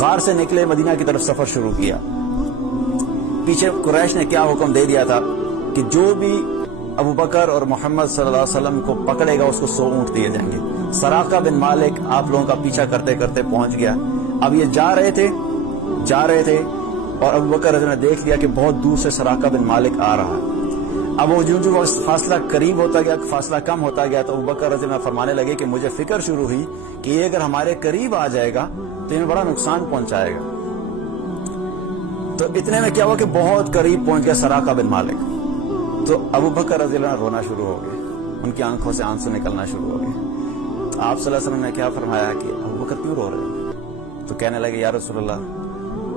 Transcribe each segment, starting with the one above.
غار سے نکلے، مدینہ کی طرف سفر شروع کیا۔ پیچھے قریش نے کیا حکم دے دیا تھا کہ جو بھی ابو بکر اور محمد صلی اللہ علیہ وسلم کو پکڑے گا اس کو 100 اونٹ دیے جائیں گے۔ سراقہ بن مالک آپ لوگوں کا پیچھا کرتے کرتے پہنچ گیا۔ اب یہ جا رہے تھے اور ابو بکر رضی اللہ عنہ نے دیکھ لیا کہ بہت دور سے سراقہ بن مالک آ رہا ہے۔ اب وہ جو فاصلہ قریب ہوتا گیا، فاصلہ کم ہوتا گیا، تو ابو بکر رضی اللہ عنہ فرمانے لگے کہ مجھے فکر شروع ہوئی کہ یہ اگر ہمارے قریب آ جائے گا تو انہیں بڑا نقصان پہنچائے گا۔ تو اتنے میں کیا ہوا کہ بہت قریب پہنچ گیا سراقہ بن مالک، تو ابو بکر رضی اللہ عنہ رونا شروع ہو گئے، ان کی آنکھوں سے آنسو نکلنا شروع ہو گئے۔ تو آپ صلی اللہ علیہ وسلم نے کیا فرمایا کہ ابو بکر کیوں رو رہے ہیں؟ تو کہنے لگے یا رسول اللہ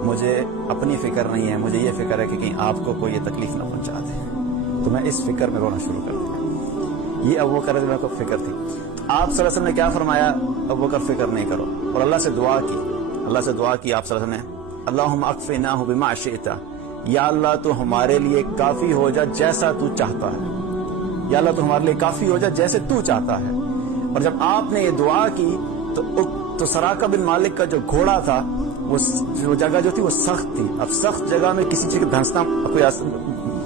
مجھے اپنی فکر نہیں ہے، مجھے یہ فکر ہے کہ کہیں آپ کو کوئی یہ تکلیف نہ پہنچا دے، تو میں اس فکر میں رونا شروع کر دیا۔ یہ ابو بکر رضی اللہ عنہ کو فکر تھی۔ آپ صلی اللہ علیہ وسلم نے کیا فرمایا؟ ابو بکر فکر نہیں کرو، اور اللہ سے دعا کی آپ صلی اللہ علیہ وسلم نے، اللہم اکفناہ بما شئت، یا اللہ تو ہمارے لیے کافی ہو جا جیسا تو چاہتا ہے، یا اللہ تو ہمارے لیے کافی ہو جا جیسے تو چاہتا ہے۔ اور جب آپ نے یہ دعا کی تو سراقہ بن مالک کا جو گھوڑا تھا وہ جگہ جو تھی وہ سخت تھی۔ اب سخت جگہ میں کسی چیز کا دھنسنا کوئی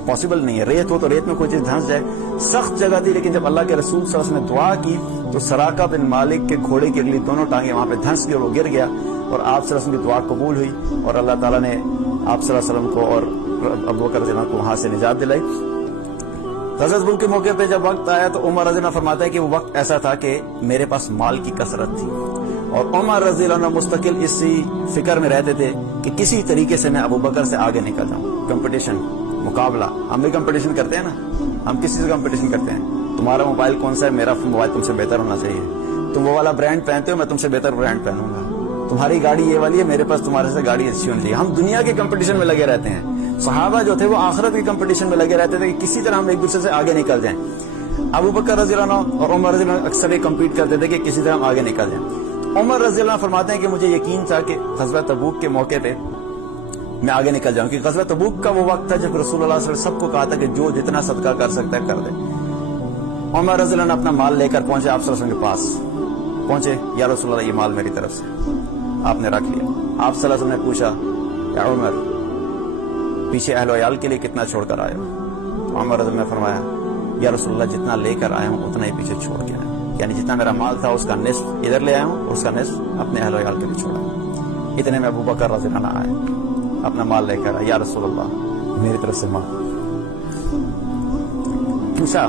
پاسبل نہیں ہے، ریت ہو تو ریت میں کوئی چیز دھنس جائے، سخت جگہ تھی۔ لیکن جب اللہ کے رسول صلی اللہ علیہ وسلم نے دعا کی تو سراقہ بن مالک کے گھوڑے کی اگلی دونوں ٹانگیں وہاں پہ دھنس گئی اور وہ گر گیا، اور آپ صلی اللہ علیہ وسلم کی دعا قبول ہوئی، اور اللہ تعالیٰ نے آپ صلی اللہ علیہ وسلم کو اور ابو بکر رضی اللہ عنہ کو وہاں سے نجات دلائی۔ غزوہ تبوک کے موقع پہ جب وقت آیا تو عمر رضی اللہ عنہ فرماتا ہے کہ وہ وقت ایسا تھا کہ میرے پاس مال کی کثرت تھی، اور عمر رضی اللہ عنہ مستقل اسی فکر میں رہتے تھے کہ کسی طریقے سے میں ابو بکر سے آگے نکل جاؤں۔ کمپٹیشن، مقابلہ، ہم بھی کمپٹیشن کرتے ہیں نا، ہم کسی سے کمپٹیشن کرتے ہیں، تمہارا موبائل کون سا ہے، میرا موبائل تم سے بہتر ہونا چاہیے، تم وہ والا برانڈ پہنتے ہو میں تم سے بہتر برانڈ پہنوں گا، تمہاری گاڑی یہ والی ہے میرے پاس تمہارے سے گاڑی اچھی ہونی چاہیے۔ ہم دنیا کے کمپٹیشن میں لگے رہتے ہیں۔ صحابہ جو تھے وہ آخرت کے کمپٹیشن میں لگے رہتے تھے کہ کسی طرح ہم ایک دوسرے سے آگے نکل جائیں۔ ابو بکر رضی اللہ عنہ اور عمر رضی اللہ عنہ اکثر کمپیٹ کرتے تھے کہ کسی طرح ہم آگے نکل جائیں۔ عمر رضی اللہ عنہ فرماتے ہیں کہ مجھے یقین تھا کہ غزوہ تبوک کے موقع پہ میں آگے نکل جاؤں، کیونکہ غزوہ تبوک کا وہ وقت تھا جب رسول اللہ صلی اللہ علیہ وسلم سب کو کہا تھا کہ جو جتنا صدقہ کر سکتا ہے کر دے۔ عمر رضی اللہ عنہ اپنا مال لے کر پہنچے آپ صلی اللہ علیہ وسلم کے پاس، پہنچے، یا رسول اللہ یہ مال میری طرف سے، آپ نے رکھ لیا۔ آپ صلی اللہ علیہ وسلم نے پوچھا یا عمر پیچھے اہل و عیال کے لیے کتنا چھوڑ کر آئے ہو؟ عمر رضی اللہ عنہ نے فرمایا یا رسول اللہ جتنا لے کر آیا ہوں اتنا ہی پیچھے چھوڑ کے آیا ہوں، یعنی جتنا میرا مال تھا اس کا نصف ادھر لے آیا ہوں اور اس کا نصف اپنے اہل و عیال کے لیے چھوڑا۔ اتنے میں ابو بکر رضی اللہ عنہ آئے، اپنا مال لے کر آئے، یا رسول اللہ میری طرف سے مال۔ پوچھا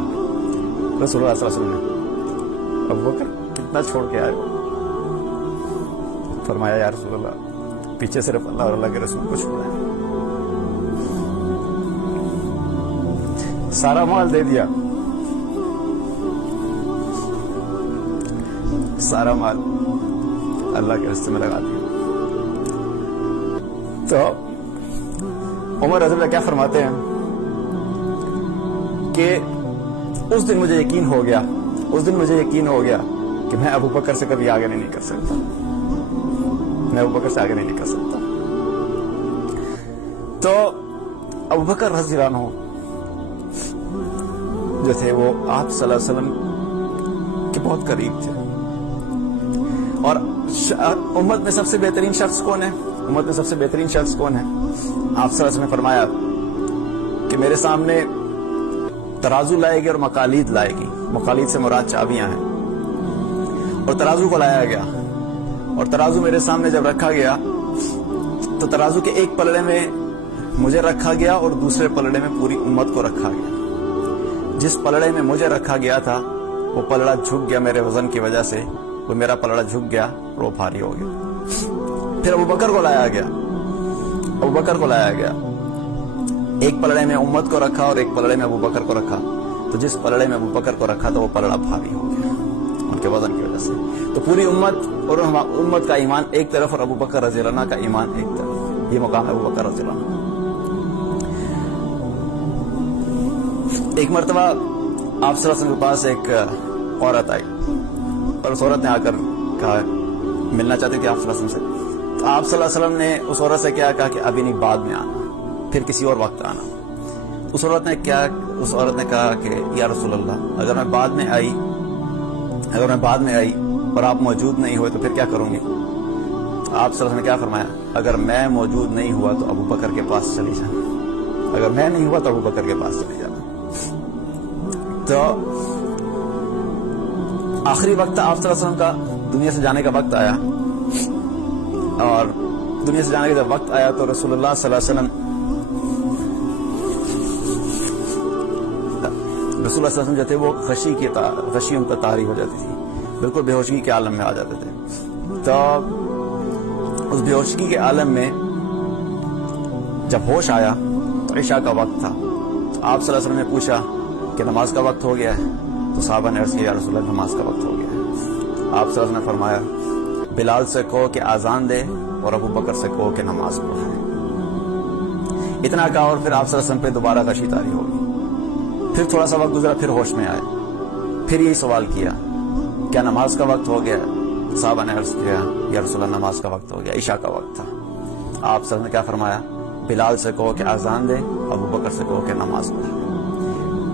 رسول اللہ صلی اللہ علیہ وسلم نے ابو بکر کتنا چھوڑ کے آئے ہو؟ فرمایا یا رسول اللہ پیچھے صرف اللہ اور اللہ کے رسول کو چھوڑا ہے، سارا مال دے دیا، سارا مال اللہ کے راستے میں لگا دیا۔ تو عمر رضی اللہ کیا فرماتے ہیں کہ اس دن مجھے یقین ہو گیا کہ میں ابو بکر سے کبھی آگے نہیں نکل سکتا، میں ابو بکر سے آگے نہیں نکل سکتا۔ تو ابو بکر رضی اللہ عنہ جو تھے وہ آپ صلی اللہ علیہ وسلم کے بہت قریب تھے، اور امت میں سب سے بہترین شخص کون ہے؟ آپ صلی اللہ علیہ وسلم نے فرمایا کہ میرے سامنے ترازو لائے گی اور مقالید لائے گی، مقالید سے مراد چابیاں ہیں، اور ترازو کو لایا گیا، اور ترازو میرے سامنے جب رکھا گیا تو ترازو کے ایک پلڑے میں مجھے رکھا گیا اور دوسرے پلڑے میں پوری امت کو رکھا گیا۔ جس پلڑے میں مجھے رکھا گیا تھا وہ پلڑا جھک گیا میرے وزن کی وجہ سے، وہ میرا پلڑا جھک گیا اور وہ بھاری ہو گیا۔ پھر ابو بکر کو لایا گیا، ایک پلڑے میں امت کو رکھا اور ایک پلڑے میں ابو بکر کو رکھا، تو جس پلڑے میں ابو بکر کو رکھا تو وہ پلڑا بھاری ہو گیا ان کے وزن کی وجہ سے۔ تو پوری امت کا ایمان ایک طرف اور ابو بکر رضی اللہ عنہ کا ایمان ایک طرف، یہ مقام ہے ابو بکر رضی اللہ عنہ۔ ایک مرتبہ آپ صلی اللہ علیہ وسلم کے پاس ایک عورت آئی، اور اس عورت نے آ کر کہا ملنا چاہتی تھی آپ صلی اللہ علیہ وسلم سے، تو آپ صلی اللہ علیہ وسلم نے اس عورت سے کیا کہا کہ ابھی نہیں، بعد میں آنا، پھر کسی اور وقت آنا۔ اس عورت نے کہا کہ یا رسول اللہ اگر میں بعد میں آئی اور آپ موجود نہیں ہوئے تو پھر کیا کروں گی؟ آپ صلی اللہ علیہ وسلم نے کیا فرمایا؟ اگر میں موجود نہیں ہوا تو ابو بکر کے پاس چلی جانا، اگر میں نہیں ہوا تو ابو بکر کے پاس چلی جانا۔ تو آخری وقت آپ صلی اللہ علیہ وسلم کا دنیا سے جانے کا وقت آیا، اور دنیا سے جانے کا جب وقت آیا تو رسول اللہ صلی اللہ علیہ وسلم جو تھے وہ خشی ان پر طاری ہو جاتی تھی، بالکل بے ہوشی کے عالم میں آ جاتے تھے۔ تو اس بے ہوشی کے عالم میں جب ہوش آیا تو عشاء کا وقت تھا۔ تو آپ صلی اللہ علیہ وسلم نے پوچھا کہ نماز کا وقت ہو گیا ہے؟ تو صحابہ نے عرض کیا یا رسول اللہ نماز کا وقت ہو گیا ہے۔ آپ صلی اللہ علیہ وسلم نے فرمایا بلال سے کہو کہ آزان دے اور ابو بکر سے کہو کہ نماز پڑھائے۔ اتنا کہا اور پھر آپ صلی اللہ علیہ وسلم پہ دوبارہ غشی طاری ہو گئی۔ پھر تھوڑا سا وقت گزرا، پھر ہوش میں آئے، پھر یہی سوال کیا کیا نماز کا وقت ہو گیا؟ صحابہ نے عرض کیا یا رسول اللہ نماز کا وقت ہو گیا، عشاء کا وقت تھا۔ آپ صلی اللہ علیہ وسلم نے کیا فرمایا؟ بلال سے کہو کہ آزان دے، ابو بکر سے کہو کہ نماز پڑھائے۔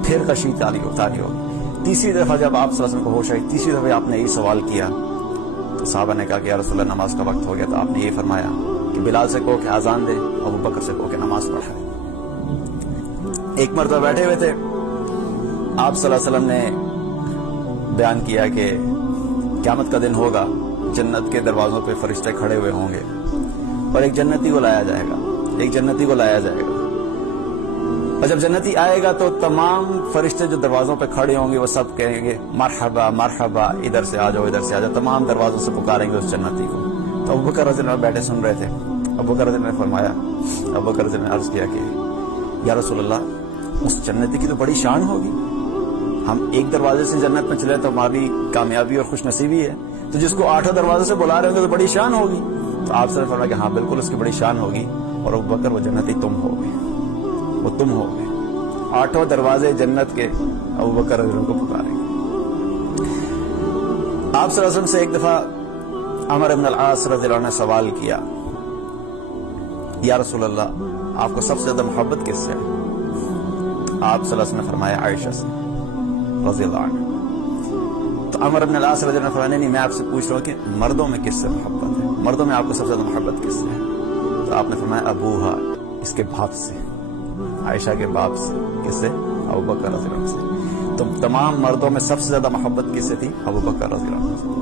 پھر غشی طاری ہوگی۔ تیسری دفعہ جب آپ صلی اللہ علیہ وسلم کو ہوش آئی، تیسری دفعہ آپ نے یہی سوال کیا تو صحابہ نے کہا کہ یا رسول اللہ نماز کا وقت ہو گیا، تو آپ نے یہ فرمایا کہ بلال سے کہو کہ آزان دے، ابو بکر سے کہو کہ نماز پڑھائے۔ ایک مرتبہ بیٹھے ہوئے تھے، آپ صلی اللہ علیہ وسلم نے بیان کیا کہ قیامت کا دن ہوگا، جنت کے دروازوں پہ فرشتے کھڑے ہوئے ہوں گے اور ایک جنتی کو لایا جائے گا، اور جب جنتی آئے گا تو تمام فرشتے جو دروازوں پہ کھڑے ہوں گے وہ سب کہیں گے مرحبا مرحبا، ادھر سے آ جاؤ، ادھر سے آ جاؤ، تمام دروازوں سے پکاریں گے اس جنتی کو۔ تو ابو بکر رضی اللہ عنہ بیٹھے سن رہے تھے۔ ابو بکر رضی اللہ عنہ نے فرمایا، ابو بکر رضی اللہ عنہ نے عرض کیا کہ یا رسول اللہ اس جنتی کی تو بڑی شان ہوگی، ہم ایک دروازے سے جنت میں چلے تو ہماری کامیابی اور خوش نصیبی ہے، تو جس کو 8 دروازے سے بلا رہے ہوں گے تو بڑی شان ہوگی۔ تو آپ سے فرمایا کہ ہاں بالکل اس کی بڑی شان ہوگی، اور ابو بکر وہ جنتی تم ہوگے، وہ تم ہوگے۔ 8 دروازے جنت کے ابو بکر رضی اللہ عنہ کو پکاریں گے۔ آپ صلی اللہ علیہ وسلم سے ایک دفعہ عمر بن العاص رضی اللہ عنہ نے سوال کیا یا رسول اللہ آپ کو سب سے زیادہ محبت کس سے ہے؟ آپ صلی اللہ علیہ وسلم نے فرمایا عائشہ سے رضی اللہ عنہ۔ تو عمر بن العاص رضی اللہ عنہ فرمایا نہیں، میں آپ سے پوچھ رہا ہوں کہ مردوں میں کس سے محبت ہے، مردوں میں آپ کو سب سے زیادہ محبت کس سے ہے؟ تو آپ نے فرمایا ابوہا، اس کے باپ سے، عائشہ کے باپ سے۔ کس سے؟ ابو بکر رضی اللہ عنہ سے۔ تو تمام مردوں میں سب سے زیادہ محبت کس سے تھی؟ ابو بکر رضی اللہ عنہ سے۔